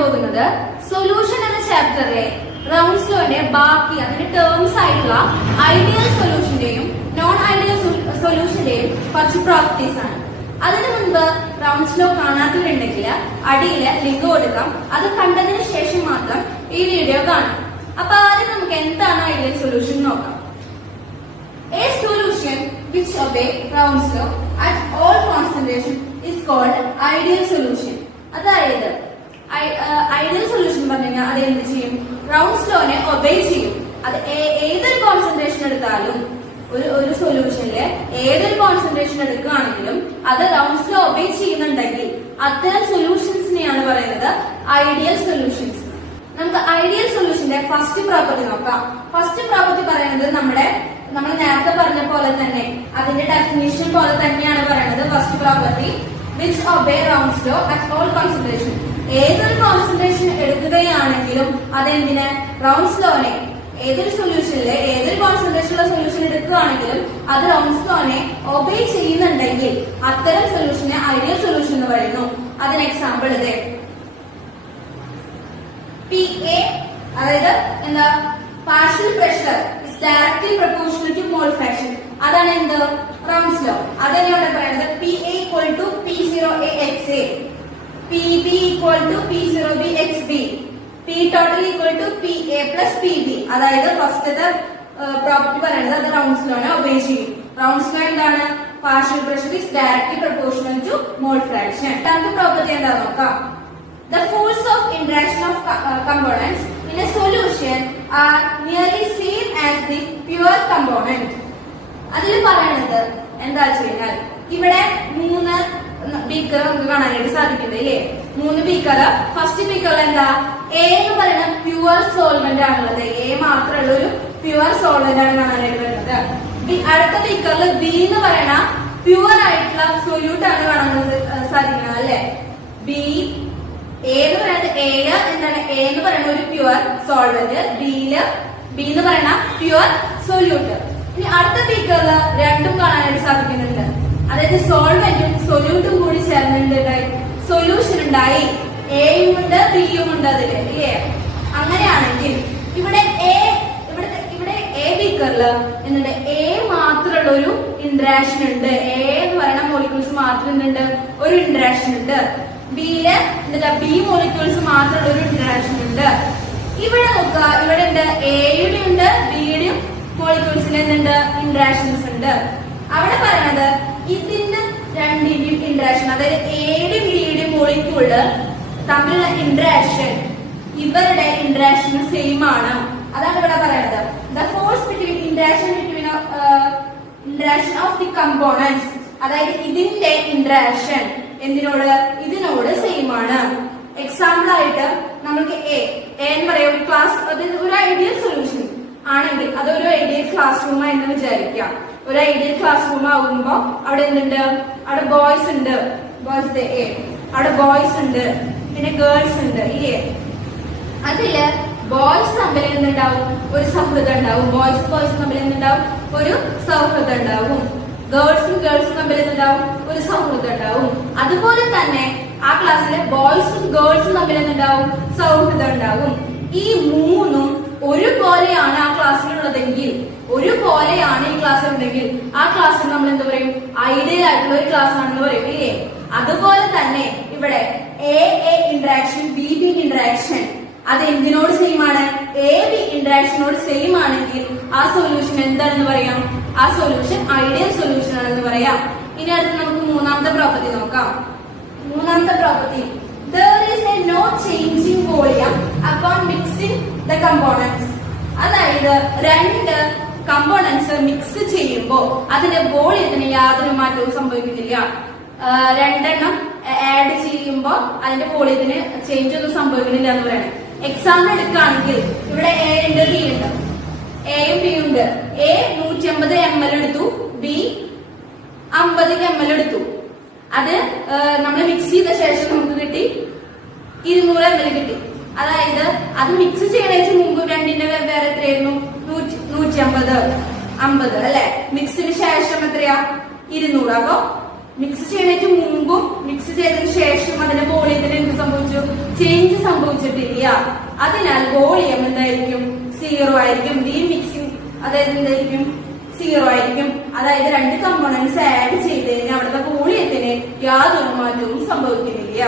പോകുന്നത് സൊല്യൂഷൻ എന്ന ചാപ്റ്ററിലെ റൗണ്ട്സ് ലോന്റെ ബാക്കി അതിന്റെ ടേംസ് ആയിട്ടുള്ള ഐഡിയൽ സൊല്യൂഷന്റെയും നോൺ ഐഡിയൽ സൊല്യൂഷന്റെയും കുറച്ച് പ്രോപ്പർട്ടീസ് ആണ്. അതിനു മുൻപ് റൗണ്ട്സ് ലോ കാണാത്തവരുണ്ടെങ്കിൽ അടിയില് ലിങ്ക് കൊടുക്കാം. അത് കണ്ടതിന് ശേഷം മാത്രം ഈ വീഡിയോ കാണാം. അപ്പൊ ആദ്യം നമുക്ക് എന്താണ് ഐഡിയൽ സൊല്യൂഷൻ നോക്കാം. A solution which obey Raoult's law at all concentration is called ideal solution. അതായത് ഐഡിയൽ സൊല്യൂഷൻ പറഞ്ഞാൽ അത് എന്ത് ചെയ്യും? റൗൾട്ട്സ് ലോനെ ഒബേ ചെയ്യും. അത് ഏതൊരു കോൺസെൻട്രേഷൻ എടുത്താലും ഒരു സൊല്യൂഷനില് ഏതൊരു കോൺസെൻട്രേഷൻ എടുക്കുകയാണെങ്കിലും അത് റൗൾട്ട്സ് ലോ ഒബേ ചെയ്യുന്നുണ്ടെങ്കിൽ അത്തരം സൊല്യൂഷൻസിനെയാണ് പറയുന്നത് ഐഡിയൽ സൊല്യൂഷൻസ്. നമുക്ക് ഐഡിയൽ സൊല്യൂഷന്റെ ഫസ്റ്റ് പ്രോപ്പർട്ടി നോക്കാം. ഫസ്റ്റ് പ്രോപ്പർട്ടി പറയുന്നത് നമ്മൾ നേരത്തെ പറഞ്ഞ പോലെ തന്നെ അതിന്റെ ഡെഫിനിഷൻ പോലെ തന്നെയാണ് പറയുന്നത്. First property which obey Raoult's law at all concentration. ഏതൊരു കോൺസെൻട്രേഷൻ എടുക്കുകയാണെങ്കിലും അതെന്തിന്? റൗൾട്ട്സ് ലോനെ ഏതൊരു സൊല്യൂഷനിലെ ഏതൊരു കോൺസെൻട്രേഷനുള്ള സൊല്യൂഷൻ എടുക്കുകയാണെങ്കിലും അത് റൗൾട്ട്സ് ലോനെ ഒബേ ചെയ്യുന്നുണ്ടെങ്കിൽ അത്തരം സൊല്യൂഷനെ ഐഡിയൽ സൊല്യൂഷൻ എന്ന് പറയുന്നു. അതിന് എക്സാമ്പിൾ ഇത് PA, അതായത് എന്താ? Partial pressure is directly proportional to mole fraction. അതാണ് എന്ത്? റൗൾട്ട്സ് ലോ. അതന്നെയാണ് പറയുന്നത് PA equal to P0AXA, PB equal to P0BXB, P total equal to PA plus PB. അതായത് ഫസ്റ്റത്തെ പ്രോപ്പർട്ടി പറയുന്നത് അത് റൗൾട്ട്സ് ലോനെ ഒബേ ചെയ്യും. റൗൾട്ട്സ് ലോ എന്താണ്? Partial pressure is directly proportional to mole fraction. രണ്ടാമത്തെ പ്രോപ്പർട്ടി എന്താ നോക്കാം. The force of interaction of components in a solution are nearly same as the pure component. അതിൽ പറയുന്നത് എന്താ വെച്ചാൽ ഇവിടെ 3 ബീക്കർ നമുക്ക് കാണാനായിട്ട് സാധിക്കുന്നത് ഇല്ലേ? 3 ബീക്കർ. ഫസ്റ്റ് ബീക്കറിൽ എന്താ? A എന്ന് പറയുന്ന പ്യുവർ സോൾവെന്റ് ആണുള്ളത്. A മാത്രമുള്ള ഒരു പ്യുവർ സോൾവെന്റ് ആണ് കാണാനായിട്ട് വരുന്നത്. അടുത്ത ബീക്കറിൽ B എന്ന് പറയുന്ന പ്യുവർ ആയിട്ടുള്ള സൊല്യൂട്ട് ആണ് കാണാൻ സാധിക്കുന്നത് അല്ലെ? B എന്ന് പറയുന്നത് എന്താണ്? A എന്ന് പറയുന്ന ഒരു പ്യുവർ സോൾവെന്റ്, B എന്ന് പറയുന്ന പ്യുവർ സൊല്യൂട്ട്. ഇനി അടുത്ത ബീക്കറിൽ രണ്ടും കാണാനായിട്ട് സാധിക്കുന്നുണ്ട്. അതായത് സോൾവെന്റും സൊല്യൂട്ടും കൂടി ചേർന്നിട്ടുണ്ടായി സൊല്യൂഷൻ ഉണ്ടായി. എയും ഉണ്ട് ബിയും ഉണ്ട് അതില് ഇല്ലേ? അങ്ങനെയാണെങ്കിൽ ഇവിടെ എ ബീക്കറിൽ എന്നിട്ട് A മാത്രമുള്ള ഒരു ഇന്ററാക്ഷൻ ഉണ്ട്. A എന്ന് പറയുന്ന മോളിക്യൂൾസ് മാത്രം ഉണ്ട് ഒരു ഇന്ററാക്ഷൻ ഉണ്ട്. ബിയില് എന്നിട്ട് B മോളിക്യൂൾസ് മാത്രമുള്ള ഒരു ഇന്ററാക്ഷൻ ഉണ്ട്. ഇവിടെ നോക്കുക, ഇവിടെ ഉണ്ട് എയുടെ ഉണ്ട് ബിയുടെയും മോളിക്യൂൾസിന് എന്തുണ്ട്? ഇന്ററാക്ഷൻസ് ഉണ്ട്. അവിടെ പറയുന്നത് ഇതിന്റെ രണ്ടിന്റെയും ഇന്ററാക്ഷൻ, അതായത് എയുടെയും ബിയുടെയും മോളിക്യൂള് തമ്മിലുള്ള ഇന്ററാക്ഷൻ, ഇവരുടെ ഇന്ററാക്ഷൻ സെയിം ആണ്. അതാണ് ഇവിടെ പറയുന്നത്. The force between interaction of the components, അതായത് ഇതിന്റെ ഇന്ററാക്ഷൻ ഇതിനോട് സെയിം ആണ്. എക്സാമ്പിൾ ആയിട്ട് നമുക്ക് എ എന്ന് പറയാം. ഒരു ക്ലാസ്, ഒരു ഐഡിയൽ സൊല്യൂഷൻ ആണെങ്കിൽ അതൊരു ഐഡിയൽ ക്ലാസ് റൂം എന്ന് വിചാരിക്കാം. ഒരു ഐഡിയൽ ക്ലാസ് റൂം ആകുമ്പോ അവിടെ എന്തുണ്ട്? അവിടെ ബോയ്സ് ഉണ്ട്. അവിടെ ബോയ്സ് ഉണ്ട്, പിന്നെ ഗേൾസ് ഉണ്ട് ഇല്ലേ? അതില് ബോയ്സ് തമ്മിൽ എന്തുണ്ടാവും? ഒരു സൗഹൃദം ഉണ്ടാവും. ബോയ്സ് തമ്മിൽ എന്തുണ്ടാവും? ഒരു സൗഹൃദം ഉണ്ടാവും. ഗേൾസും തമ്മിൽ എന്തുണ്ടാവും? ഒരു സൗഹൃദം ഉണ്ടാവും. അതുപോലെ തന്നെ ആ ക്ലാസ്സിലെ ബോയ്സും ഗേൾസും തമ്മിൽ എന്തുണ്ടാവും? സൗഹൃദം ഉണ്ടാവും. ഈ മൂന്നും ഒരുപോലെയാണ് ആ ക്ലാസ്സിലുള്ളതെങ്കിൽ, ഒരുപോലെയാണ് ഈ ക്ലാസ്സിൽ ഉണ്ടെങ്കിൽ ആ ക്ലാസ്സിൽ നമ്മൾ എന്ത് പറയും? ഐഡിയൽ ആയിട്ടുള്ള ഒരു ക്ലാസ് ആണെന്ന് പറയും ഇല്ലേ? അതുപോലെ തന്നെ ഇവിടെ എ ഇന്ററാക്ഷൻ ബി ഇന്ററാക്ഷൻ അത് എന്തിനോട് സെയിം ആണ്? AB ഇന്ററാക്ഷനോട് സെയിം ആണെങ്കിൽ ആ സൊല്യൂഷൻ എന്താണെന്ന് പറയാം? ആ സൊല്യൂഷൻ ഐഡിയൽ സൊല്യൂഷൻ ആണെന്ന് പറയാം. ഇനി അടുത്ത് നമുക്ക് മൂന്നാമത്തെ പ്രോപ്പർട്ടി നോക്കാം. മൂന്നാമത്തെ property, there is a no changing volume upon mixing the components. അതായത് രണ്ട് കമ്പോണൻസ് മിക്സ് ചെയ്യുമ്പോൾ അതിന്റെ വോളിയത്തിന് യാതൊരു മാറ്റവും സംഭവിക്കുന്നില്ല. രണ്ടെണ്ണം ആഡ് ചെയ്യുമ്പോൾ അതിന്റെ വോളിയത്തിന് ചേഞ്ച് ഒന്നും സംഭവിക്കുന്നില്ല എന്ന് പറയണം. എക്സാമ്പിൾ എടുക്കുകയാണെങ്കിൽ ഇവിടെ A ഉണ്ട് B ഉണ്ട്, Aയും B ഉണ്ട്. A 150 ml എടുത്തു, B 50 ml എടുത്തു. അത് നമ്മൾ മിക്സ് ചെയ്ത ശേഷം നമുക്ക് കിട്ടി 200 ml കിട്ടി. അതായത് അത് മിക്സ് ചെയ്യണതിന് മുമ്പ് രണ്ടിന്റെ വേറെ എത്രയായിരുന്നു? 150 50 അല്ലെ? മിക്സിന് ശേഷം എത്രയാ? 200. അപ്പൊ മിക്സ് ചെയ്യുന്നതിന് മുമ്പും മിക്സ് ചെയ്തതിനു ശേഷം അതിന്റെ വോളിയത്തിന് എന്ത് സംഭവിച്ചു? ചേഞ്ച് സംഭവിച്ചിട്ടില്ല. അതിനാൽ വോളിയം എന്തായിരിക്കും? 0 ആയിരിക്കും. ഈ മിക്സിംഗ് അതായത് എന്തായിരിക്കും? 0 ആയിരിക്കും. അതായത് രണ്ട് കമ്പോണൻസ് ആഡ് ചെയ്ത് കഴിഞ്ഞാൽ അവിടുത്തെ വോളിയത്തിന് യാതൊരു മാറ്റവും സംഭവിക്കുന്നില്ല.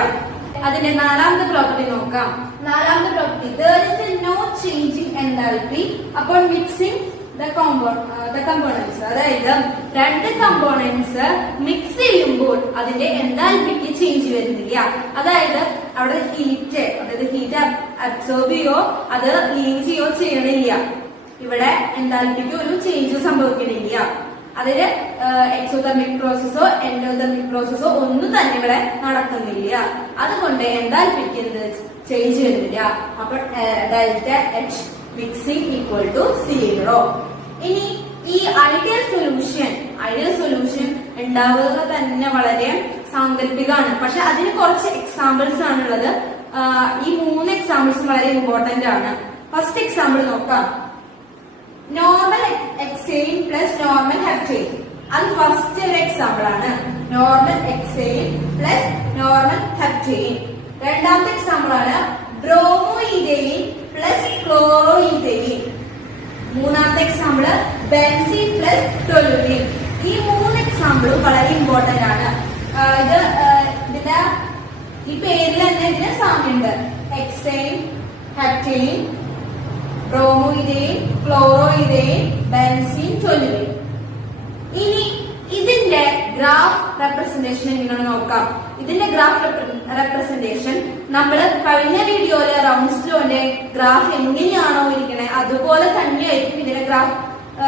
അതിന്റെ നാലാമത്തെ പ്രോപ്പർട്ടി നോക്കാം. നാലാമത്തെ property there is no change in enthalpy upon mixing the components. അതായത് രണ്ട് കമ്പോണൻസ് മിക്സ് ചെയ്യുമ്പോൾ അതിന്റെ എൻതാൽപ്പിക്ക് ചേഞ്ച് വരുന്നില്ല. അതായത് അവിടെ ഹീറ്റ് അബ്സോർബ് ചെയ്യോ അത് ലീവ് ചെയ്യോ ചെയ്യണില്ല. ഇവിടെ എൻതാൽപ്പിക്ക് ഒരു ചേഞ്ച് സംഭവിക്കുന്നില്ല. അതില് എക്സോതെർമിക് പ്രോസസ്സോ എൻഡോതെർമിക് പ്രോസസ്സോ ഒന്നും തന്നെ ഇവിടെ നടക്കുന്നില്ല. അതുകൊണ്ട് എൻതാൽപ്പിക്ക് എന്ത് ചേഞ്ച് വരുന്നില്ല. അപ്പൊ delta H mixing equal to 0. ഇനി ഈ ഐഡിയൽ സൊല്യൂഷൻ ഉണ്ടാവുക തന്നെ വളരെ സാങ്കല്പികമാണ്. പക്ഷെ അതിന് കുറച്ച് എക്സാമ്പിൾസ് ആണുള്ളത്. ഈ 3 എക്സാമ്പിൾസ് വളരെ ഇമ്പോർട്ടന്റ് ആണ്. ഫസ്റ്റ് എക്സാമ്പിൾ നോക്കാം. Normal hexane plus normal heptane. അത് ഫസ്റ്റ് ഒരു എക്സാമ്പിൾ ആണ്. Normal hexane plus normal heptane. രണ്ടാമത്തെ എക്സാമ്പിൾ ആണ് ബ്രോമോഇഥെയിൻ പ്ലസ് ക്ലോറോഇഥെയിൻ. മൂന്നാമത്തെ എക്സാമ്പിൾ ബെൻസീൻ പ്ലസ് ടൊലുലിൻ. ഈ 3 എക്സാമ്പിളും വളരെ ഇമ്പോർട്ടന്റ് ആണ്. ഇതിന്റെ ഈ പേരിൽ തന്നെ ഇതിന് സാമ്യമുണ്ട്. എക്സെയിൻ, ഹെപ്റ്റെയിൻ, ബ്രോമോഇഥെയിൻ, ക്ലോറോഇഥെയിൻ, ബെൻസീൻ, ടൊലുലിൻ. ഇനി ഇതിന്റെ ഗ്രാഫ് റെപ്രസെന്റേഷൻ എങ്ങനെയാണ് നോക്കാം. ഇതിന്റെ ഗ്രാഫ് റെപ്രസെന്റേഷൻ നമ്മൾ കഴിഞ്ഞ വീഡിയോയിലെ റൗണ്ട്സ് ലോന്റെ ഗ്രാഫ് എങ്ങനെയാണോ ഇരിക്കണേ അതുപോലെ തന്നെയായിരിക്കും ഇതിന്റെ ഗ്രാഫ്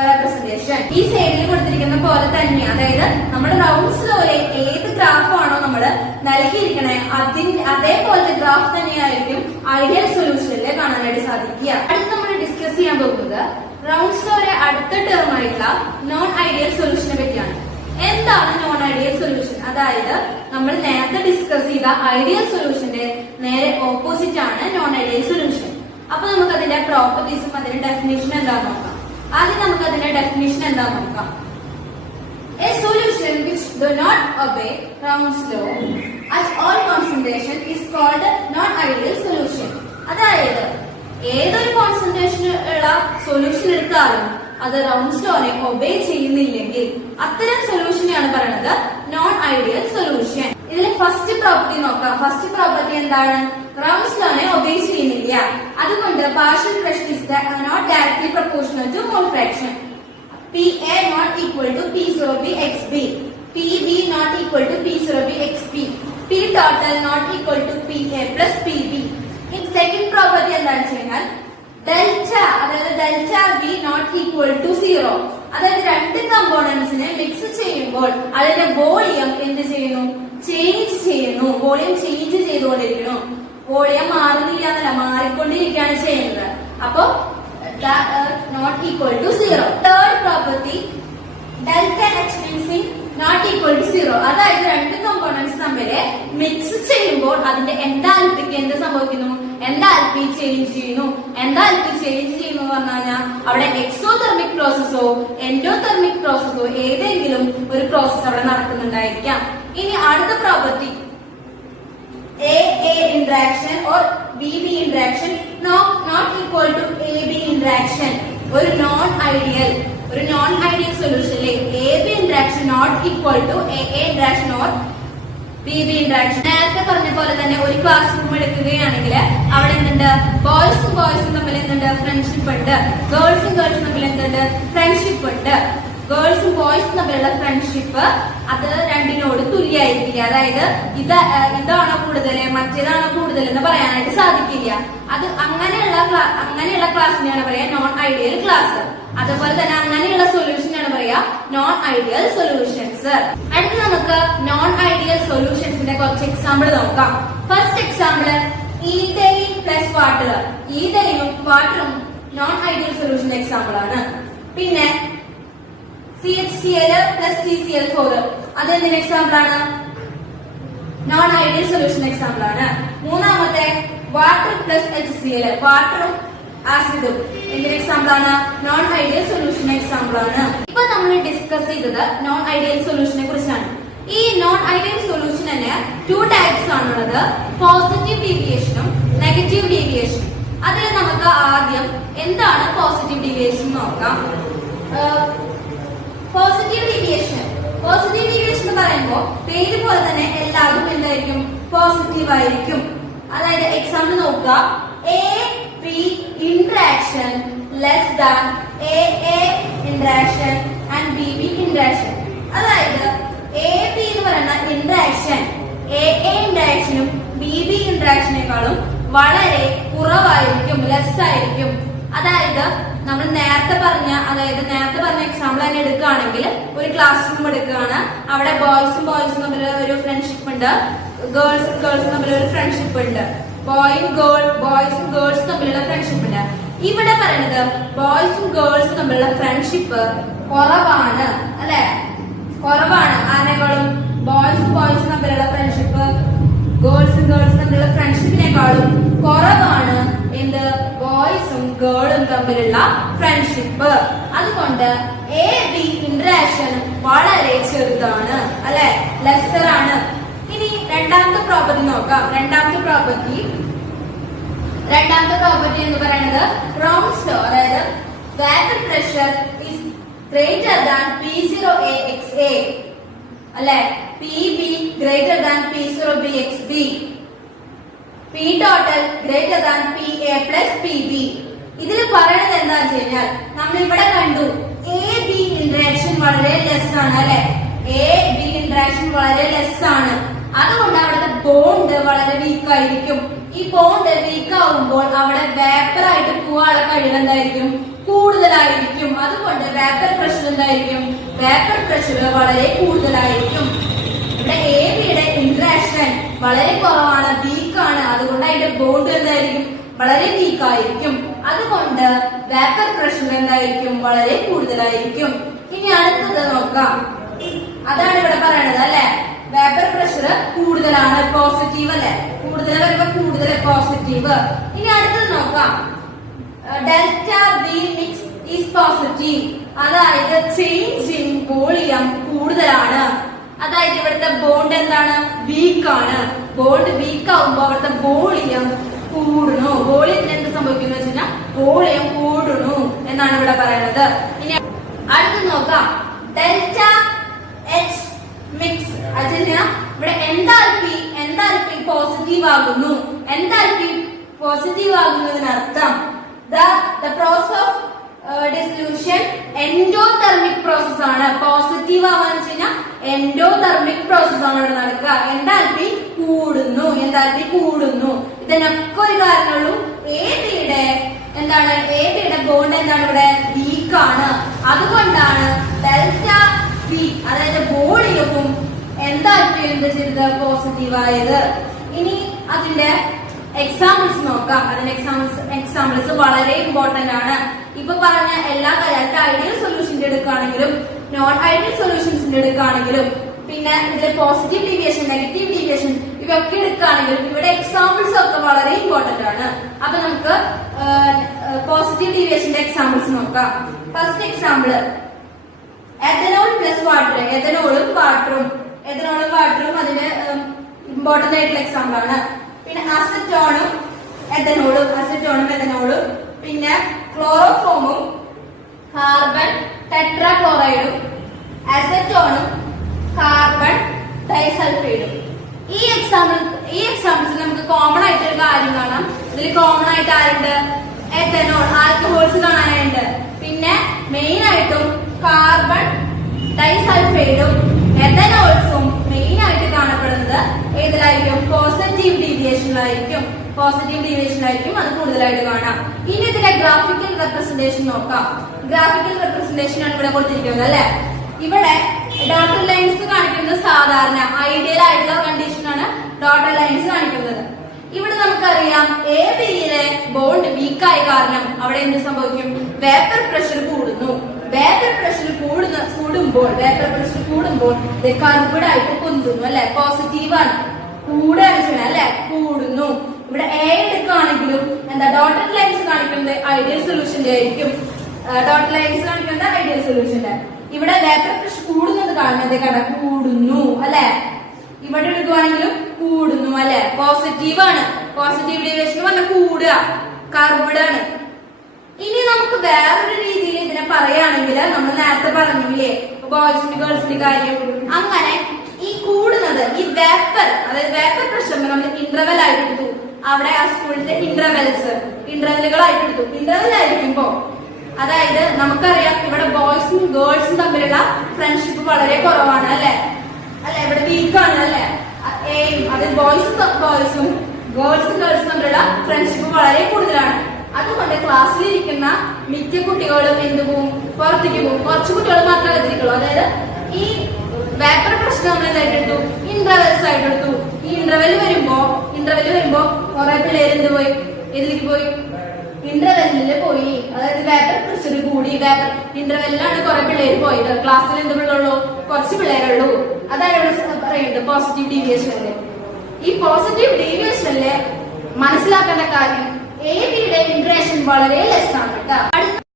റെപ്രസെന്റേഷൻ. ഈ സൈഡിൽ കൊടുത്തിരിക്കുന്ന പോലെ തന്നെ, അതായത് നമ്മുടെ റൗണ്ട്സ് ലോയിലെ ഏത് ഗ്രാഫ് ആണോ നമ്മൾ നൽകിയിരിക്കണേ അതേപോലത്തെ ഗ്രാഫ് തന്നെയായിരിക്കും ഐഡിയൽ സൊല്യൂഷനിൽ കാണാനായിട്ട് സാധിക്കുക. അടുത്ത് നമ്മൾ ഡിസ്കസ് ചെയ്യാൻ പോകുന്നത് റൗണ്ട്സ് ലോയുടെ അടുത്ത ടേം ആയിട്ടുള്ള നോൺ ഐഡിയൽ സൊല്യൂഷനെ പറ്റിയാണ്. എന്താണ് നോൺ ഐഡിയൽ സൊല്യൂഷൻ? അതായത് നമ്മൾ നേരത്തെ ഡിസ്കസ് ചെയ്ത ഐഡിയൽ സൊല്യൂഷന്റെ നേരെ ഓപ്പോസിറ്റ് ആണ് നോൺ ഐഡിയൽ സൊല്യൂഷൻ. അപ്പൊ നമുക്ക് അതിന്റെ പ്രോപ്പർട്ടീസും അതിന്റെ ഡെഫിനേഷൻ എന്താണെന്ന് നോക്കാം. ആദ്യം നമുക്ക് അതിന്റെ ഡെഫിനേഷൻ എന്താണെന്ന് നോക്കാം. A solution which do not obey Raoult's law at all concentration is called non-ideal solution. അതായത് ഏതൊരു കോൺസെൻട്രേഷൻ ഉള്ള സൊല്യൂഷൻ എടുത്താലും അത് റൗൾട്ട്സ് ലോനെ ഒബേ ചെയ്യുന്നില്ലെങ്കിൽ അത്തരം സൊല്യൂഷനെയാണ് പറയുന്നത് നോൺ ഐഡിയൽ സൊല്യൂഷൻ. ഇതിലെ ഫസ്റ്റ് പ്രോപ്പർട്ടി നോക്കാം. ഫസ്റ്റ് പ്രോപ്പർട്ടി എന്താണ്? റൗൾട്ട്സ് ലോനെ ഒബേ ചെയ്യുന്നില്ല. അതുകൊണ്ട് partial fraction is not directly proportional to mole fraction. PA not equal to P0B XB. PB not equal to P0B XB. P total not equal to PA plus PB. In second property എന്താണ് ചെയ്യുന്നത്? Delta അതായത് delta V not equal to 0. അതായത് രണ്ട് കമ്പോണൻസിനെ mix ചെയ്യുമ്പോൾ അതിന്റെ volume എന്ത് ചെയ്യുന്നു? Change ചെയ്യുന്നു. വോളിയം ചേഞ്ച് ചെയ്തുകൊണ്ടിരിക്കുന്നു. വോളിയം മാറുന്നില്ല എന്നല്ല, മാറിക്കൊണ്ടിരിക്കുകയാണ് ചെയ്യുന്നത്. അപ്പോ not equal to 0. Third property delta H mixing not equal to 0. അതായത് രണ്ട് കമ്പോണൻസ് തമ്മിൽ മിക്സ് ചെയ്യുമ്പോൾ അതിന്റെ എൻതാൽപ്പിക്ക് എന്ത് സംഭവിക്കുന്നു? എൻതാൽപ്പി ചേഞ്ച് ചെയ്യുന്നു. എൻതാൽപ്പി ചേഞ്ച് ചെയ്യുന്നു എന്ന് പറഞ്ഞാൽ അവിടെ എക്സോതെർമിക് പ്രോസസ്സോ എൻഡോതെർമിക് പ്രോസസ്സോ ഏതെങ്കിലും ഒരു പ്രോസസ് അവിടെ നടക്കുന്നുണ്ടായിരിക്കാം. ഇനി അടുത്ത property AA interaction or BB interaction not equal to AB interaction. ഒരു നോൺ ഐഡിയൽ സൊല്യൂഷനിലെ AB interaction not equal to AA interaction or BB interaction. നേരത്തെ പറഞ്ഞ പോലെ തന്നെ ഒരു ക്ലാസ് റൂം എടുക്കുകയാണെങ്കിൽ അവിടെ എന്തുണ്ട്? ബോയ്സും തമ്മിൽ എന്തുണ്ട്? ഫ്രണ്ട്ഷിപ്പ് ഉണ്ട്. ഗേൾസും തമ്മിൽ എന്തുണ്ട്? ഫ്രണ്ട്ഷിപ്പ് ഉണ്ട്. ഗേൾസും ബോയ്സും തമ്മിലുള്ള ഫ്രണ്ട്ഷിപ്പ് അത് രണ്ടിനോട് തുല്യമായിരിക്കില്ല. അതായത് ഇതാണോ കൂടുതൽ മറ്റേതാണോ കൂടുതൽ എന്ന് പറയാനായിട്ട് സാധിക്കില്ല. അത് അങ്ങനെയുള്ള ക്ലാസ്സിനെയാണ് പറയാ നോൺ ഐഡിയൽ ക്ലാസ്. അതുപോലെ തന്നെ അങ്ങനെയുള്ള സൊല്യൂഷനാണ് പറയാ നോൺ ഐഡിയൽ സൊല്യൂഷൻസ്. അടുത്ത് നമുക്ക് നോൺ ഐഡിയൽ സൊല്യൂഷൻസിന്റെ കുറച്ച് എക്സാമ്പിൾ നോക്കാം. First example ethane plus water. ഈഥെയിനും വാട്ടറും നോൺ ഐഡിയൽ സൊല്യൂഷന്റെ എക്സാമ്പിൾ ആണ്. പിന്നെ CHCl plus CCl4 അതെന്തിന്റെ എക്സാമ്പിൾ ആണ്? നോൺ ഐഡിയൽ സൊല്യൂഷൻ എക്സാമ്പിൾ ആണ്. മൂന്നാമത്തെ വാട്ടർ പ്ലസ് HCl, വാട്ടറും ആസിഡും എന്തിന്റെ എക്സാമ്പിൾ ആണ്? നോൺ ഐഡിയൽ സൊല്യൂഷൻ എക്സാമ്പിൾ ആണ്. ഇപ്പൊ നമ്മൾ ഡിസ്കസ് ചെയ്തത് നോൺ ഐഡിയൽ സൊല്യൂഷനെ കുറിച്ചാണ്. ഈ നോൺ ഐഡിയൽ സൊല്യൂഷൻ തന്നെ 2 ടൈപ്സ് ആണുള്ളത്, പോസിറ്റീവ് ഡീവിയേഷനും നെഗറ്റീവ് ഡീവിയേഷനും. അതിൽ നമുക്ക് ആദ്യം എന്താണ് പോസിറ്റീവ് ഡീവിയേഷൻ നോക്കാം. പോസിറ്റീവ് ഡീവിയേഷൻ എന്ന് പറയുമ്പോൾ പേര് പോലെ തന്നെ എല്ലാവരും എന്തായിരിക്കും, പോസിറ്റീവ് ആയിരിക്കും. അതായത് എക്സാമ്പിൾ നോക്കുക, A P interaction less than A interaction and B B interaction. അതായത് എ ബി എന്ന് പറയുന്ന ഇന്ററാക്ഷൻ എ ഇന്ററാക്ഷനും ബി ബി ഇന്ററാക്ഷനേക്കാളും വളരെ കുറവായിരിക്കും, ലെസ് ആയിരിക്കും. അതായത് നമ്മൾ നേരത്തെ പറഞ്ഞ എക്സാമ്പിൾ തന്നെ എടുക്കുകയാണെങ്കിൽ, ഒരു ക്ലാസ് റൂം എടുക്കുകയാണ്, അവിടെ ബോയ്സും തമ്മിൽ ഒരു ഫ്രണ്ട്ഷിപ്പ് ഉണ്ട്, ഗേൾസും തമ്മിൽ ഒരു ഫ്രണ്ട്ഷിപ്പ് ഉണ്ട്, ബോയ്സും ഗേൾസും തമ്മിലുള്ള ഫ്രണ്ട്ഷിപ്പ് ഉണ്ട്. ഇവിടെ പറയുന്നത് ബോയ്സും ഗേൾസും തമ്മിലുള്ള ഫ്രണ്ട്ഷിപ്പ് കുറവാണ്, അല്ലെ? കുറവാണ്. ആരെക്കാളും? ബോയ്സും തമ്മിലുള്ള ഫ്രണ്ട്ഷിപ്പ് ഗേൾസും തമ്മിലുള്ള ഫ്രണ്ട്ഷിപ്പിനേക്കാളും കുറവാണ് എന്ത്? ബോയ്സും ഗേളും തമ്മിലുള്ള ഫ്രണ്ട്ഷിപ്പ്. അതുകൊണ്ട് എ ബി ഇന്ററാക്ഷൻ വളരെ ചെറുതാണ്, അല്ലെ? ലെസ്സർ ആണ്. ഇനി രണ്ടാമത്തെ പ്രോപ്പർട്ടി നോക്കാം. രണ്ടാമത്തെ പ്രോപ്പർട്ടി എന്ന് പറയുന്നത് റൗണ്ട്സ് ലോ. അതായത് vapour pressure is greater than P0AXA, അല്ലെ? PB greater than P0BXB, P total greater than PA plus PB. ഇതിൽ പറയുന്നത് എന്താണെന്ന് വെച്ച് കഴിഞ്ഞാൽ, നമ്മൾ ഇവിടെ കണ്ടു എ ബി ഇന്ററാക്ഷൻ വളരെ ലെസ് ആണ്, അല്ലെ? എ ബി ഇന്ററാക്ഷൻ വളരെ ലെസ് ആണ്. അതുകൊണ്ട് അവിടുത്തെ ബോണ്ട് വളരെ വീക്ക് ആയിരിക്കും. ഈ ബോണ്ട് വീക്ക് ആവുമ്പോൾ അവിടെ വേപ്പർ ആയിട്ട് പോകാനുള്ള കഴിവ് എന്തായിരിക്കും? കൂടുതലായിരിക്കും. അതുകൊണ്ട് വേപ്പർ പ്രഷർ എന്തായിരിക്കും? വേപ്പർ പ്രഷർ വളരെ കൂടുതലായിരിക്കും. ഇവിടെ എ ബിയുടെ ഇന്ററാക്ഷൻ വളരെ കുറവാണ്, വീക്കാണ്. അതുകൊണ്ട് അതിന്റെ ബോണ്ട് എന്തായിരിക്കും? വളരെ വീക്ക് ആയിരിക്കും. അതുകൊണ്ട് വേപ്പർ പ്രഷർ എന്തായിരിക്കും? വളരെ കൂടുതലായിരിക്കും. ഇനി അടുത്തത് നോക്കാം. അതാണ് ഇവിടെ പറയണത്, അല്ലെ? വേപ്പർ പ്രഷർ കൂടുതലാണ്, പോസിറ്റീവ്, അല്ലെ? കൂടുതൽ വരുമ്പോ കൂടുതൽ പോസിറ്റീവ്. ഇനി അടുത്തത് നോക്കാം. Delta V mix is positive. അതായത് ചേഞ്ച് ഇൻ വോളിയം കൂടുതലാണ്. അതായത് ഇവിടുത്തെ ബോണ്ട് എന്താണ്? വീക്കാണ്. ബോണ്ട് വീക്ക് ആവുമ്പോ അവിടുത്തെ വോളിയം കൂടുന്നു. വോളിയത്തിന് എന്ത് സംഭവിക്കുന്നു വെച്ച് കഴിഞ്ഞാൽ വോളിയം കൂടുന്നു എന്നാണ് ഇവിടെ പറയുന്നത്. ഇനി അടുത്ത് നോക്കാം. Delta H mix. അതിന് ഇവിടെ എന്താൽപി പോസിറ്റീവ് ആകുന്നു. എന്താൽപി പോസിറ്റീവ് ആകുന്നതിനർത്ഥം the process of dissolution endothermic process ആണ്. പോസിറ്റീവ് ആവാന്ന് വെച്ച് കഴിഞ്ഞാൽ എൻഡോതെർമിക് പ്രോസസ് ആണ് ഇവിടെ നടക്കുക. എന്താൽപി കൂടുന്നു. ഇതിനൊക്കെ ഒരു കാരണമുള്ളൂ. എ ബിയുടെ ബോണ്ട് എന്താണ്? ഇവിടെ വീക്കാണ്. അതുകൊണ്ടാണ് ഡെൽറ്റ പി, അതായത് വോളിയവും എന്താൽപിയും എന്ത് ചെയ്തത്? പോസിറ്റീവ് ആയത്. ഇനി അതിന്റെ എക്സാമ്പിൾസ് നോക്കാം. അതിന്റെ എക്സാമ്പിൾസ് വളരെ ഇമ്പോർട്ടന്റ് ആണ്. ഇപ്പൊ പറഞ്ഞ എല്ലാ കാര്യവും ഐഡിയൽ സൊല്യൂഷന്റെ എടുക്കുകയാണെങ്കിലും നോൺ ഐഡിയൽ സൊല്യൂഷൻസിന്റെ എടുക്കുകയാണെങ്കിലും പിന്നെ ഇതിലെ പോസിറ്റീവ് ഡീവിയേഷൻ, നെഗറ്റീവ് ഡീവിയേഷൻ ഇവയൊക്കെ എടുക്കുകയാണെങ്കിലും ഇവിടെ എക്സാമ്പിൾസ് ഒക്കെ വളരെ ഇമ്പോർട്ടന്റ് ആണ്. അപ്പൊ നമുക്ക് പോസിറ്റീവ് ഡീവിയേഷന്റെ എക്സാമ്പിൾസ് നോക്കാം. First example ethanol plus water. എഥനോളും വാട്ടറും അതിന് ഇമ്പോർട്ടന്റ് ആയിട്ടുള്ള എക്സാമ്പിൾ ആണ്. പിന്നെ അസറ്റോണും എഥനോളും പിന്നെ ക്ലോറോഫോമും കാർബൺ ടെട്രാക്ലോറൈഡും അസറ്റോണും കാർബൺ ഡൈസൾഫൈഡും. ഈ എക്സാമ്പിൾസിൽ നമുക്ക് കോമൺ ആയിട്ട് ഒരു കാര്യം കാണാം. ഇതിൽ കോമൺ ആയിട്ട് ആരുണ്ട്? എഥനോൾ, ആൽക്കഹോൾസ് കാണാനായിട്ടുണ്ട്. പിന്നെ മെയിൻ ആയിട്ടും കാർബൺ ഡൈസൾഫൈഡും എഥനോൾസും മെയിൻ ആയിട്ട് കാണപ്പെടുന്നത് ഏതിലായിരിക്കും? പോസിറ്റീവ് ഡീവിയേഷനിലായിരിക്കും. അത് കൂടുതലായിട്ട് കാണാം. ഇനി ഇതിന്റെ ഗ്രാഫിക്കൽ റെപ്രസെന്റേഷൻ നോക്കാം. ഗ്രാഫിക്കൽ റെപ്രസെന്റേഷൻ ആണ് ഇവിടെ കൊടുത്തിരിക്കുന്നത്, അല്ലെ? ഇവിടെ ഡോട്ടഡ് ലൈൻസ് കാണിക്കുന്നത് സാധാരണ ഐഡിയൽ ആയിട്ടുള്ള കണ്ടീഷനാണ് ഡോട്ടഡ് ലൈൻസ് കാണിക്കുന്നത്. ഇവിടെ നമുക്കറിയാം എ ബിയിലെ ബോണ്ട് വീക്കായ കാരണം അവിടെ എന്ത് സംഭവിക്കും? വേപ്പർ പ്രഷർ കൂടുന്നു. വേപ്പർ പ്രഷർ കൂടുമ്പോൾ കർവ്ഡ് ആയിട്ട് പൊന്തുന്നു, അല്ലെ? പോസിറ്റീവ് ആണ്. കൂടുകയാണ് ചെയ്യണം, അല്ലെ? കൂടുന്നു. ഇവിടെ എ എടുക്കുകയാണെങ്കിലും എന്താ ഡോട്ടഡ് ലൈൻസ് കാണിക്കുന്നത് ഐഡിയൽ സൊല്യൂഷന്റെ ആയിരിക്കും. ഇവിടെ വേപ്പർ പ്രഷർ കൂടുന്നത് കാണുന്നത് കട കൂടുന്നു അല്ലെ. ഇവിടെ എടുക്കുവാണെങ്കിലും കൂടുന്നു അല്ലെ. പോസിറ്റീവ് ആണ്. പോസിറ്റീവ് ഡീവിയേഷൻ പറഞ്ഞാൽ കൂടുക, കർവ്ഡ് ആണ്. ഇനി നമുക്ക് വേറൊരു രീതിയിൽ ഇതിനെ പറയുകയാണെങ്കിൽ നമ്മൾ നേരത്തെ പറഞ്ഞില്ലേ ബോയ്സിന് ഗേൾസിന്റെ കാര്യം. അങ്ങനെ ഈ കൂടുന്നത് ഈ വേപ്പർ, അതായത് വേപ്പർ പ്രഷറിന് നമ്മൾ ഇന്റർവെൽ ആയിട്ട് എടുത്തു. അവിടെ ആ സ്കൂളിന്റെ ഇന്റർവെലുകളായിട്ട് എടുത്തു. ഇന്റർവെൽ ആയിരിക്കുമ്പോ അതായത് നമുക്കറിയാം ഇവിടെ ബോയ്സും ഗേൾസും തമ്മിലുള്ള ഫ്രണ്ട്ഷിപ്പ് വളരെ കുറവാണ് അല്ലെ. ഇവിടെ വീക്കാണ് അല്ലെ. അതായത് ബോയ്സും ഗേൾസും തമ്മിലുള്ള ഫ്രണ്ട്ഷിപ്പ് വളരെ കൂടുതലാണ്. അതുകൊണ്ട് ക്ലാസ്സിലിരിക്കുന്ന മിക്ക കുട്ടികളും എന്ത് പോവും, പുറത്തേക്ക് പോകും. കുറച്ച് കുട്ടികൾ മാത്രമേ എത്തിരിക്കുള്ളൂ. അതായത് ഈ വേപ്പർ പ്രശ്നം നമ്മൾ എന്തായിട്ടെടുത്തു, ഇന്റർവെൽസ് ആയിട്ടെടുത്തു. ഈ ഇന്റർവെൽ വരുമ്പോ കുറെ പിള്ളേർ എന്ത് പോയി, ഇതിലേക്ക് പോയി, ഇന്റർവെല്ലില് പോയി. അതായത് വേപ്പർ പ്രഷർ കൂടി, വേപ്പർ ഇന്റർവെല്ലിലാണ് കുറെ പിള്ളേർ പോയത്. ക്ലാസ്സിൽ എന്ത് പിള്ളേരുള്ളൂ, കുറച്ച് പിള്ളേരുള്ളൂ. അതാണ് ഇവിടെ പറയുന്നത് പോസിറ്റീവ് ഡീവിയേഷനില്. ഈ പോസിറ്റീവ് ഡീവിയേഷനില് മനസ്സിലാക്കേണ്ട കാര്യം എ ബിയുടെ ഇന്ററാക്ഷൻ വളരെ ലെസ് ആണ് കേട്ടോ.